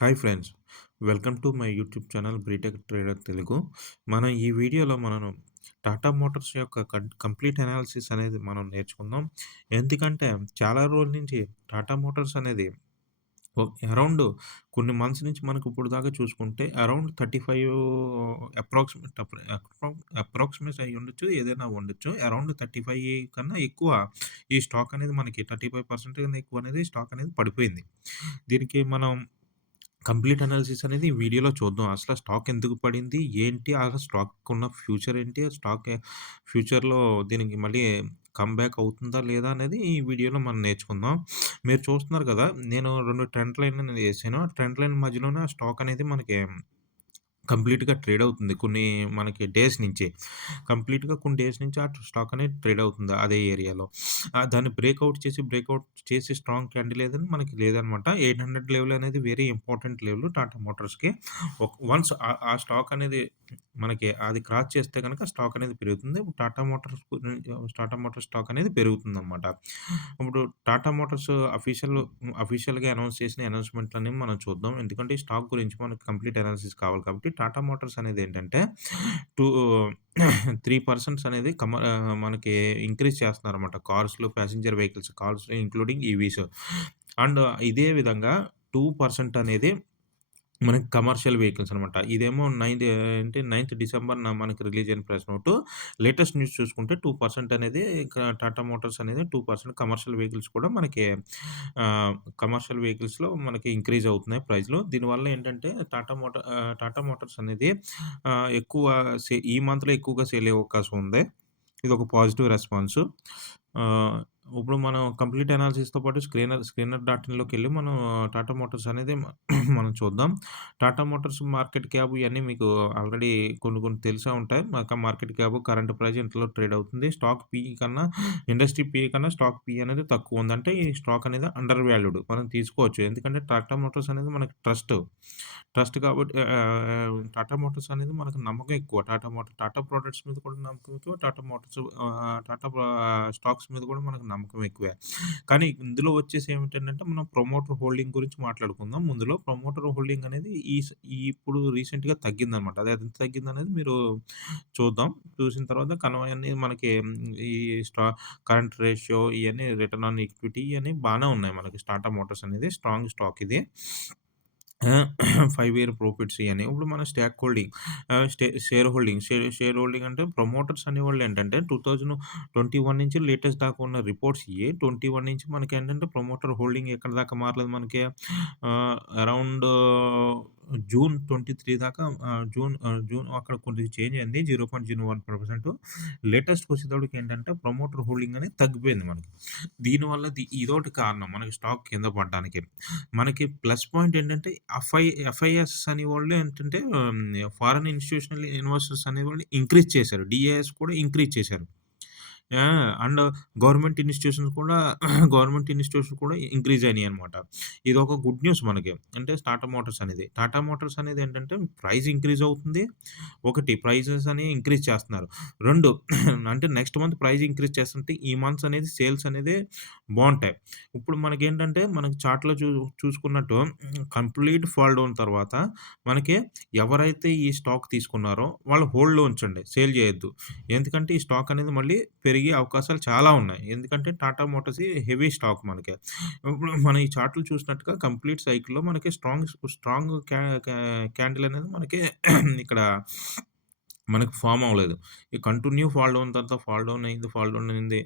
Hi friends, welcome to my YouTube channel బ్రీటెక్ trader Telugu. మనం ఈ వీడియోలో టాటా మోటార్స్ యొక్క కంప్లీట్ అనాలిసిస్ అనేది మనం నేర్చుకుందాం. ఎందుకంటే చాలా రోజుల నుంచి టాటా మోటార్స్ అనేది అరౌండ్ కొన్ని మంత్స్ నుంచి మనకు ఇప్పుడు దాకా చూసుకుంటే అరౌండ్ 35 అప్రాక్సిమేట్ అప్రాక్సిమేట్ అయ్యి ఉండొచ్చు. ఏదైనా ఉండొచ్చు. అరౌండ్ 35 కన్నా ఎక్కువ ఈ స్టాక్ అనేది మనకి 35% కన్నా ఎక్కువ అనేది స్టాక్ అనేది పడిపోయింది. దీనికి మనం కంప్లీట్ అనాలిసిస్ అనేది ఈ వీడియోలో చూద్దాం. అసల స్టాక్ ఎందుకు పడింది? ఏంటి? అసలు స్టాక్‌కున్న ఫ్యూచర్ ఏంటి? ఫ్యూచర్‌లో దీనికి మళ్ళీ కమ్‌బ్యాక్ అవుతుందా? లేదా? అనేది ఈ వీడియోలో మనం నేర్చుకుందాం. మీరు చూస్తున్నారు కదా! నేను 2 ట్రెండ్ లైన్‌లు అనేది ఏసాను. ఆ ట్రెండ్ లైన్ మధ్యలోనే ఆ స్టాక్ అనేది మనకి కంప్లీట్‌గా ట్రేడ్ అవుతుంది. కొన్ని మనకి డేస్ నుంచి. కంప్లీట్‌గా కొన్ని డేస్ నుంచి ఆ స్టాక్ అనేది ట్రేడ్ అవుతుంది అదే ఏరియాలో. దాన్ని బ్రేకౌట్ చేసి స్ట్రాంగ్ క్యాండిల్ ఏదని మనకి లేదనమాట. 800 లెవెల్ అనేది వెరీ ఇంపార్టెంట్ లెవెల్ టాటా మోటార్స్‌కి. వన్స్ ఆ స్టాక్ అనేది మనకి అది క్రాస్ చేస్తే గనక స్టాక్ అనేది పెరుగుతుంది. టాటా మోటార్స్ స్టాక్ అనేది పెరుగుతుందనమాట. ఇప్పుడు టాటా మోటార్స్ అఫీషియల్‌గా అనౌన్స్ చేసిన అనౌన్స్‌మెంట్‌లనేవి మనం చూద్దాం. ఎందుకంటే ఈ స్టాక్ గురించి మనకు కంప్లీట్ అనాలిసిస్ కావాలి కాబట్టి టాటా మోటార్స్ అనేదేంటంటే టూ 3% అనేది మనకి ఇంక్రీజ్ చేస్తున్నారన్నమాట. కార్స్‌లో passenger vehicles cars including EVs. And ఇదే విధంగా 2% అనేది మనకి కమర్షియల్ వెహికల్స్ అనమాట. ఇదేమో 9థ్ డిసెంబర్‌న మనకి రిలీజ్ అయిన ప్రెస్ నోటు. లేటెస్ట్ న్యూస్ చూసుకుంటే 2% అనేది టాటా మోటార్స్ అనేది 2% కమర్షియల్ వెహికల్స్ కూడా మనకి కమర్షియల్ వెహికల్స్‌లో మనకి ఇంక్రీజ్ అవుతున్నాయి ప్రైస్‌లు. దీనివల్ల ఏంటంటే టాటా మోటార్స్ అనేది ఎక్కువ ఈ మంత్‌లో ఎక్కువగా సేల్ అయ్యే అవకాశం ఉంది. ఇదొక పాజిటివ్ రెస్పాన్సు. ఆహ్, ఇప్పుడు మనం కంప్లీట్ అనాలిసిస్‌తో పాటు స్క్రీనర్ డాట్ ఇన్‌లోకెళ్ళి మనం టాటా మోటార్స్ అనేది మనం చూద్దాం. టాటా మోటార్స్ మార్కెట్ క్యాప్ ఇయన్నీ మీకు ఆల్రెడీ కొన్ని కొన్ని తెలిసే ఉంటాయి. మార్కెట్ క్యాప్, కరెంట్ ప్రైస్ ఇంతలో ట్రేడ్ అవుతుంది. స్టాక్ పీఈ కన్నా ఇండస్ట్రీ పీఈ కన్నా స్టాక్ పీఈ అనేది తక్కువుంది. అంటే ఈ స్టాక్ అనేది అండర్ వాల్యూడ్. మనం తీసుకోవచ్చు. ఎందుకంటే టాటా మోటార్స్ అనేది మనకి ట్రస్ట్ కాబట్టి టాటా మోటార్స్ అనేది మనకు నమ్మకం ఎక్కువ. టాటా ప్రొడక్ట్స్ మీద కూడా నమ్మకం ఎక్కువ. స్టాక్స్ మీద కూడా మనకు నమ్మకం ఎక్కువే. కానీ ఇందులో వచ్చేసి ఏమిటంటే మనం ప్రమోటర్ హోల్డింగ్ గురించి మాట్లాడుకుందాం. ముందులో ప్రమోటర్ హోల్డింగ్ అనేది ఇప్పుడు రీసెంట్‌గా తగ్గిందనమాట. అది ఎంత తగ్గిందనేది మీరు చూద్దాం. చూసిన తర్వాత కనవయన్నీ మనకి ఈ స్టా కరెంట్ రేషియో ఇయన్నీ రిటర్న్ ఆన్ ఈక్విటీ ఇయన్నీ బానే ఉన్నాయి మనకి టాటా మోటార్స్ అనేది స్ట్రాంగ్ స్టాక్ ఇది. 5 ఇయర్ ప్రాఫిట్స్ ఇయన్నీ. ఇప్పుడు మన స్టాక్ హోల్డింగ్ షేర్ హోల్డింగ్ అంటే ప్రమోటర్స్ అనేవాళ్ళేంటంటే 2021 నుంచి లేటెస్ట్ దాకా ఉన్న రిపోర్ట్స్ ఇయ్యి. 21 నుంచి మనకేంటంటే ప్రమోటర్ హోల్డింగ్ ఎక్కడి దాకా మారలేదు మనకి అరౌండ్ జూన్ 23 దాకా జూన్ అక్కడ కొద్దిగా చేంజ్ అయింది. 0.01% లేటెస్ట్‌కొచ్చేటప్పటికి ఏంటంటే ప్రమోటర్ హోల్డింగ్ అనేది తగ్గిపోయింది మనకి. దీనివల్ల ఇదోటి కారణం మనకి స్టాక్ కింద పడడానికి. మనకి ప్లస్ పాయింట్ ఏంటంటే ఎఫ్ఐఎస్ అనేవాళ్ళు ఏంటంటే ఫారెన్ ఇన్‌స్టిట్యూషనల్ ఇన్వెస్టర్స్ అనేవాళ్ళు ఇంక్రీజ్ చేశారు. డీఐఎస్ కూడా ఇంక్రీజ్ చేశారు. ఆ! అండ్ గవర్నమెంట్ ఇన్‌స్టిట్యూషన్స్ కూడా ఇంక్రీజ్ అయినాయన్నమాట. ఇదొక గుడ్ న్యూస్ మనకి. అంటే టాటా మోటార్స్ అనేది. టాటా మోటార్స్ అనేది ఏంటంటే ప్రైస్ ఇంక్రీజ్ అవుతుంది. ఒకటి ప్రైజెస్ అనేవి ఇంక్రీజ్ చేస్తున్నారు. 2 అంటే నెక్స్ట్ మంత్ ప్రైస్ ఇంక్రీజ్ చేస్తుంటే ఈ మంత్స్ అనేది సేల్స్ అనేది బావుంటాయి. ఇప్పుడు మనకి చార్ట్‌లో చూసుకున్నట్టు కంప్లీట్ ఫాల్ డౌన్ తర్వాత మనకి ఎవరైతే ఈ స్టాక్ తీసుకున్నారో వాళ్ళు హోల్డ్‌లో ఉంచండి. సేల్ చేయొద్దు. ఎందుకంటే ఈ స్టాక్ అనేది మళ్ళీ పెరిగే అవకాశాలు చాలా ఉన్నాయి. ఎందుకంటే టాటా మోటార్స్ హెవీ స్టాక్ మనకి. ఇప్పుడు మనం ఈ చార్ట్‌లు చూసినట్టుగా కంప్లీట్ సైకిల్‌లో మనకి స్ట్రాంగ్ క్యాండిల్ అనేది మనకి ఇక్కడ మనకు ఫార్మ్ అవ్వలేదు. ఈ కంటిన్యూ ఫాల్ డౌన్ తర్వాత ఫాల్ డౌన్ అయింది.